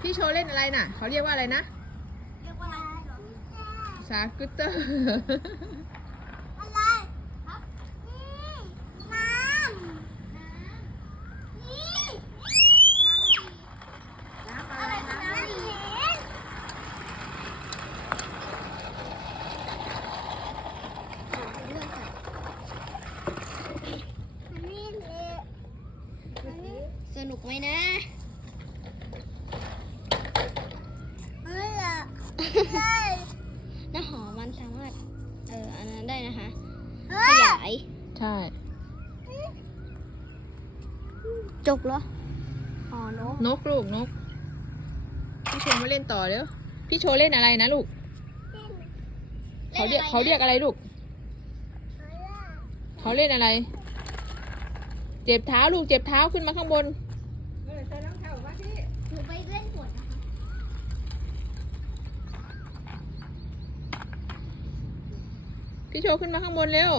พี่โชว์เล่นอะไรน่ะ เขาเรียกว่าอะไรนะ เรียกว่าอะไรเหรอสากูตเตอร์ อะไรครับนี่น้ำน้ำนี่น้ำอะไรน้ำเหลวนนี่เหลวมันนี่สนุกไหมนะ เฮ้ย อะเฮ้ยน้าหอมมันสามารถ เอออันนั้นได้นะคะเฮ้ขยยาย ใช่ จบเหรอ อ๋อเนอะนกลูกนก พี่โชว์มาเล่นต่อเด้อพี่โชว์เล่นอะไรนะลูก เขาเรียกเขาเรียกอะไรลูก เขาเล่นอะไร เจ็บเท้าลูกเจ็บเท้าขึ้นมาข้างบน หนูไปเล่นสวนนะคะ พี่โชว์ขึ้นมาข้างบนเร็ว